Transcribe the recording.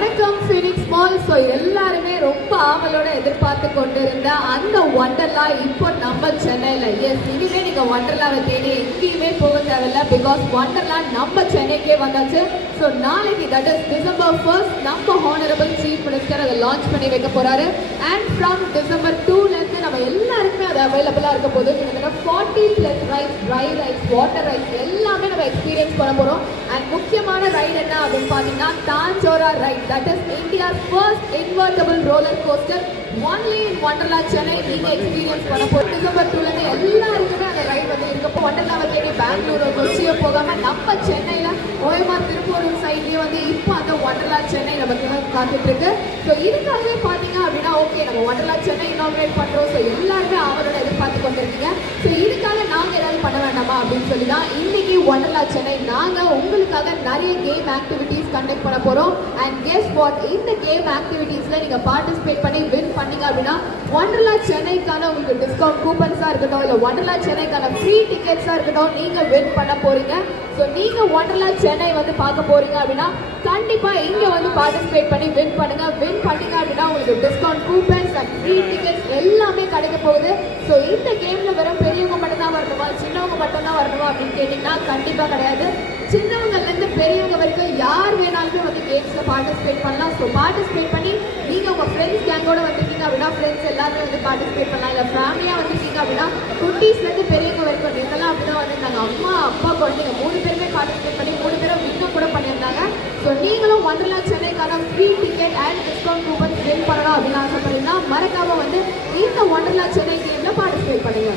வணக்கம் Phoenix mall. So எல்லாருமே ரொம்ப ஆவலோட எதிர்பார்த்து கொண்டிருந்த அந்த ஒண்டர்லா இப்போ நம்ம சென்னையில். எஸ், இனிமே நீங்க ஒண்டர்லாவை தேடி எங்கேயுமே போக தேவையில்லை. பிகாஸ் ஒண்டர்லா நம்ம சென்னைக்கே வந்தாச்சு. ஸோ நாளைக்கு தட் இஸ் December 1st நம்ம ஹானரபிள் சீஃப் மினிஸ்டர் அதை லான்ச் பண்ணி வைக்க போறாரு. அண்ட் ஃப்ரம் December 2லேருந்து நம்ம எல்லாருக்குமே அது அவைலபிளாக இருக்க போது. கிட்டத்தட்ட 40+ rides, dry rides, water rides எல்லாமே நம்ம எக்ஸ்பீரியன்ஸ் பண்ண போறோம். அண்ட் முக்கியமான ரைடு என்ன அப்படின்னு பார்த்தீங்கன்னா தாஞ்சோரா ride. That is India's first invertible roller coaster only in Wonderla Chennai. நீங்க எக்ஸ்பீரியன்ஸ் பண்ண போறோம். December 2லேருந்து எல்லாருக்குமே அந்த ரைடு வந்து இருக்கப்போ ஒண்டர்லாவை தேடி பெங்களூரு கொச்சியோ போகாம நம்ம சென்னையில ஓஎம்ஆர் திருப்பூர் சைட்லயே வந்து இப்போ அந்த ஒண்டர்லா சென்னை நமக்கு காத்துட்டு இருக்கு. ஸோ இதுக்காகவே பார்த்தீங்க அப்படின்னா ஓகே நம்ம ஒண்டர்லா சென்னை இனாகிரேட் பண்றோம். ஸோ எல்லாருமே அவரோட எதிர்பார்த்து கொண்டிருக்கீங்க. ஸோ இதுக்காக நாங்க ஏதாவது பண்ண வேண்டாமா அப்படின்னு சொல்லி தான் இன்னைக்கு ஒண்டர்லா சென்னை நாங்க உங்களுக்காக நிறைய கேம் ஆக்டிவிட்டீஸ் கண்டக்ட் பண்ண போறோம். அண்ட் கெஸ் வாட், இந்த கேம் ஆக்டிவிட்டீஸ்ல நீங்க பார்ட்டிசிபேட் பண்ணி வின் பண்ணீங்க அப்படின்னா ஒண்டர்லா சென்னைக்கான உங்களுக்கு டிஸ்கவுண்ட் கூப்பன்ஸா இருக்கட்டும், இல்ல ஒண்டர்லா சென்னைக்கான ஃப்ரீ டிக்கெட்ஸா இருக்கட்டும், நீங்க வின் பண்ண போறீங்க. ஸோ நீங்க ஒண்டர்லா சென்னை வந்து பார்க்க போறீங்க அப்படின்னா கண்டிப்பா இங்க வந்து பார்ட்டிசிபேட் பண்ணி வின் பண்ணுங்க. வின் பண்ணீங்க அப்படின்னா உங்களுக்கு discount coupons and free tickets எல்லாமே கிடைக்க போகுது. ஸோ இந்த கேம்ல வெறும் பெரியவங்க மட்டும் தான் வரணுமா, சின்னவங்க மட்டும் தான் வரணுமா அப்படின்னு கேட்டீங்கன்னா கண்டிப்பா கிடையாது. சின்னவங்கல இருந்து பெரியவங்க வரைக்கும் யார் வேணாலுமே வந்து கேம்ஸ்ல பார்ட்டிசிபேட் பண்ணலாம். ஸோ பார்ட்டிசிபேட் பண்ணி நீங்க உங்க ஃப்ரெண்ட்ஸ் கேங்கோட வந்திருக்கீங்க அப்படின்னா ஃப்ரெண்ட்ஸ் எல்லாருமே வந்து பார்ட்டிசிபேட் பண்ணலாம். இல்லை ஃபேமிலியா வந்திருக்கீங்க அப்படின்னா குட்டீஸ்ல இருந்து பெரியவங்க வரைக்கும் நீங்களாம் அப்படிதான் வந்து நாங்கள் அம்மா அப்பா குழந்தைங்க 3 பேருமே பார்ட்டிசிபேட் பண்ணி 3 பேரும் வின் கூட பண்ணியிருந்தாங்க. ஸோ நீங்களும் ஒண்டர்லா சென்னைக்கான free ticket and discount coupons win பண்ணணும் அப்படின்னு ஆசைப்படுறீங்கன்னா மறக்காம வந்து இந்த ஒண்டர்லா சென்னை கேம்ல பார்ட்டிசிபேட் பண்ணுங்க.